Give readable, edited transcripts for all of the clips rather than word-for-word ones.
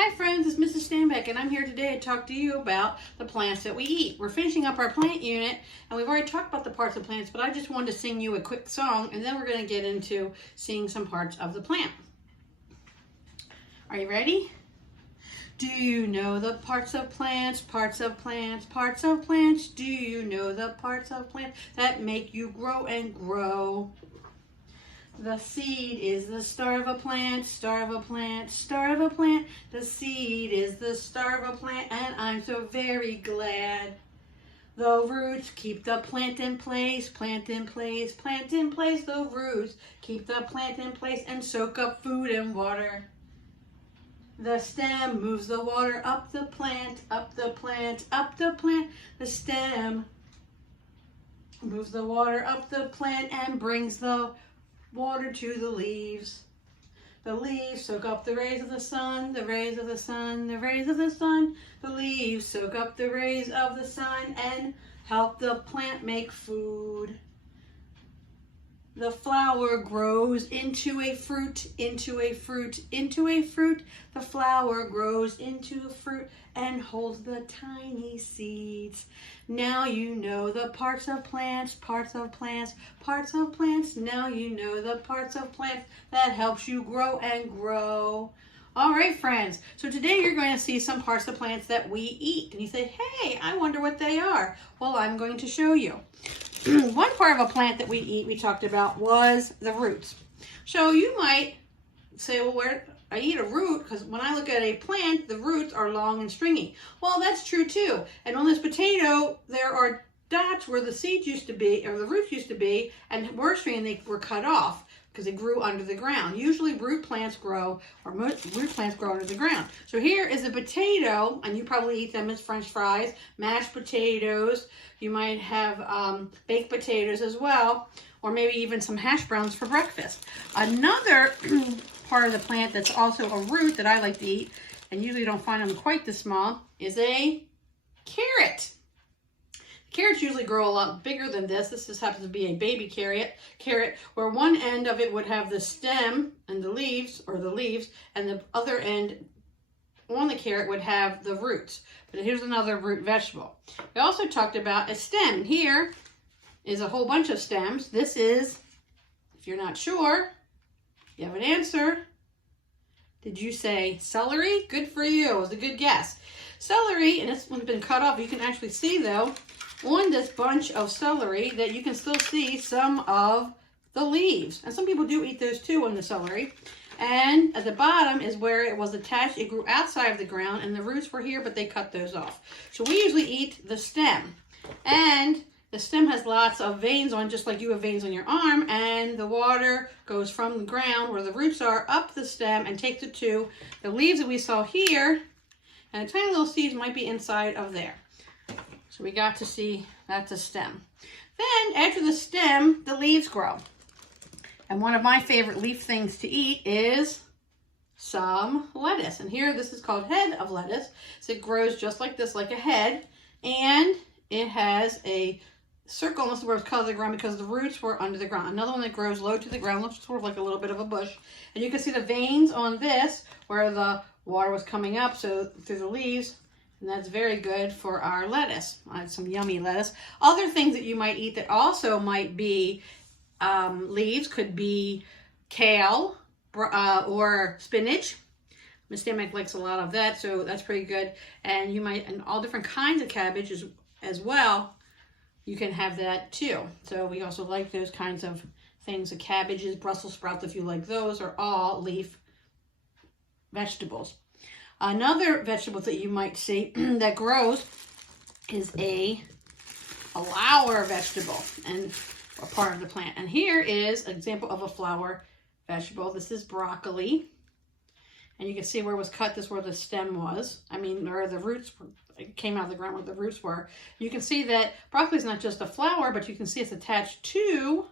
Hi friends, it's Mrs. Stanbeck and I'm here today to talk to you about the plants that we eat. We're finishing up our plant unit and we've already talked about the parts of plants, but I just wanted to sing you a quick song and then we're going to get into seeing some parts of the plant. Are you ready? Do you know the parts of plants, parts of plants, parts of plants? Do you know the parts of plants that make you grow and grow? The seed is the star of a plant, star of a plant, star of a plant. The seed is the star of a plant, and I'm so very glad. The roots keep the plant in place, plant in place, plant in place. The roots keep the plant in place and soak up food and water. The stem moves the water up the plant, up the plant, up the plant. The stem moves the water up the plant and brings the water to the leaves. The leaves soak up the rays of the sun, the rays of the sun, the rays of the sun. The leaves soak up the rays of the sun and help the plant make food. The flower grows into a fruit, into a fruit, into a fruit. The flower grows into a fruit and holds the tiny seeds. Now you know the parts of plants, parts of plants, parts of plants. Now you know the parts of plants that helps you grow and grow. All right, friends, so today you're going to see some parts of plants that we eat. And you say, hey, I wonder what they are. Well, I'm going to show you. One part of a plant that we eat, we talked about, was the roots. So you might say, well, where I eat a root, because when I look at a plant, the roots are long and stringy. Well, that's true too. And on this potato, there are dots where the seeds used to be, or the roots used to be, and were stringy, and they were cut off because they grew under the ground. Usually root plants grow, or root plants grow under the ground. So here is a potato, and you probably eat them as French fries, mashed potatoes. You might have baked potatoes as well, or maybe even some hash browns for breakfast. Another part of the plant that's also a root that I like to eat, and usually don't find them quite this small, is a carrot. Carrots usually grow a lot bigger than this. This just happens to be a baby carrot, where one end of it would have the stem and the leaves, and the other end on the carrot would have the roots. But here's another root vegetable. We also talked about a stem. Here is a whole bunch of stems. This is, if you're not sure, you have an answer. Did you say celery? Good for you. It was a good guess. Celery, and this one's been cut off. You can actually see, though, on this bunch of celery that you can still see some of the leaves. And some people do eat those too on the celery. And at the bottom is where it was attached. It grew outside of the ground and the roots were here, but they cut those off. So we usually eat the stem. And the stem has lots of veins on, just like you have veins on your arm. And the water goes from the ground where the roots are up the stem and takes it to the leaves that we saw here. And the tiny little seeds might be inside of there. So we got to see that's a stem. Then after the stem, the leaves grow. And one of my favorite leaf things to eat is some lettuce. And here, this is called head of lettuce. So it grows just like this, like a head. And it has a circle, unless where it's cut to the ground because the roots were under the ground. Another one that grows low to the ground, looks sort of like a little bit of a bush. And you can see the veins on this where the water was coming up, so through the leaves. And that's very good for our lettuce. Some yummy lettuce. Other things that you might eat that also might be leaves could be kale or spinach. Miss Stanbeck likes a lot of that, so that's pretty good. And you might, and all different kinds of cabbage as well, you can have that too. So we also like those kinds of things. The cabbages, Brussels sprouts, if you like those, are all leaf vegetables. Another vegetable that you might see that grows is a flower vegetable and a part of the plant. And here is an example of a flower vegetable. This is broccoli. And you can see where it was cut. This is where the stem was. I mean, where the roots came out of the ground, where the roots were. You can see that broccoli is not just a flower, but you can see it's attached to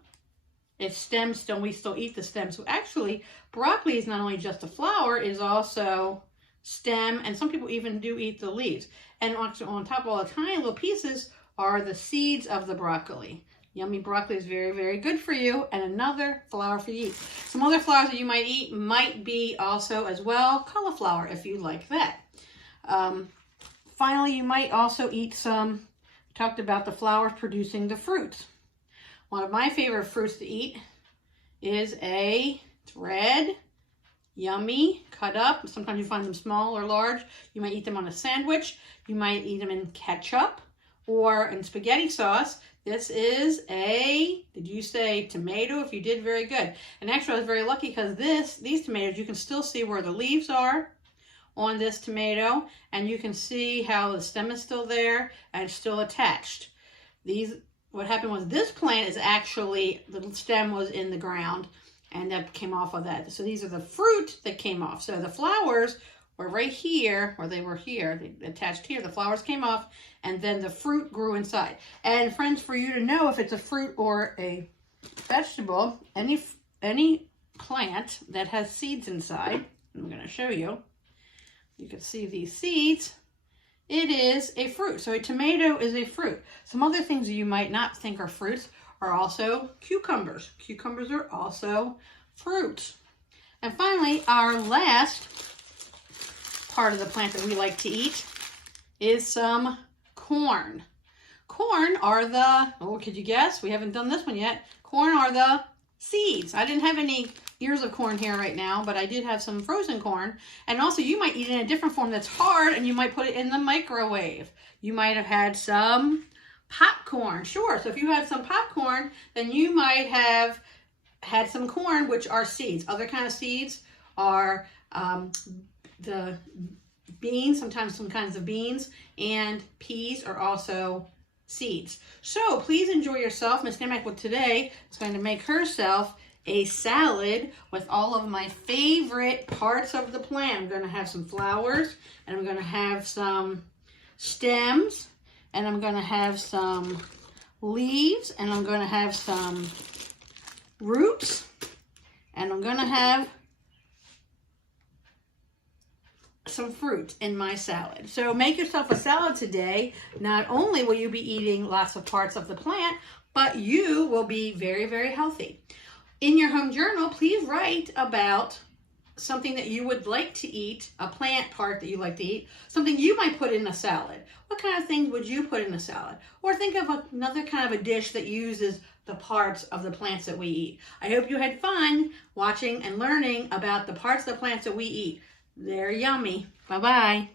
its stem. Still, we still eat the stem. So actually, broccoli is not only just a flower, it is also stem, and some people even do eat the leaves. And on top of all the tiny little pieces are the seeds of the broccoli. Yummy broccoli is very, very good for you, and another flower for you to eat. Some other flowers that you might eat might be also as well cauliflower if you like that. Finally, you might also eat some, talked about the flowers producing the fruits. One of my favorite fruits to eat is it's red, yummy, cut up. Sometimes you find them small or large. You might eat them on a sandwich. You might eat them in ketchup or in spaghetti sauce. This is did you say tomato? If you did, very good. And actually I was very lucky because these tomatoes, you can still see where the leaves are on this tomato, and you can see how the stem is still there and it's still attached. What happened was this plant is actually, the stem was in the ground and that came off of that. So these are the fruit that came off. So the flowers were right here, or they were here, they attached here, the flowers came off, and then the fruit grew inside. And friends, for you to know if it's a fruit or a vegetable, any plant that has seeds inside, I'm going to show you, you can see these seeds, it is a fruit. So a tomato is a fruit. Some other things that you might not think are fruits are also cucumbers. Cucumbers are also fruits. And finally, our last part of the plant that we like to eat is some corn. Corn are could you guess? We haven't done this one yet. Corn are the seeds. I didn't have any ears of corn here right now, but I did have some frozen corn. And also you might eat it in a different form that's hard, and you might put it in the microwave. You might have had some popcorn. Sure, so if you had some popcorn, then you might have had some corn, which are seeds. Other kind of seeds are the beans, sometimes some kinds of beans, and peas are also seeds. So please enjoy yourself. Miss Namack today is going to make herself a salad with all of my favorite parts of the plant. I'm going to have some flowers, and I'm going to have some stems, and I'm going to have some leaves, and I'm going to have some roots, and I'm going to have some fruit in my salad. So make yourself a salad today. Not only will you be eating lots of parts of the plant, but you will be very, very healthy. In your home journal, please write about something that you would like to eat, a plant part that you like to eat, something you might put in a salad. What kind of things would you put in a salad? Or think of another kind of a dish that uses the parts of the plants that we eat. I hope you had fun watching and learning about the parts of the plants that we eat. They're yummy. Bye-bye.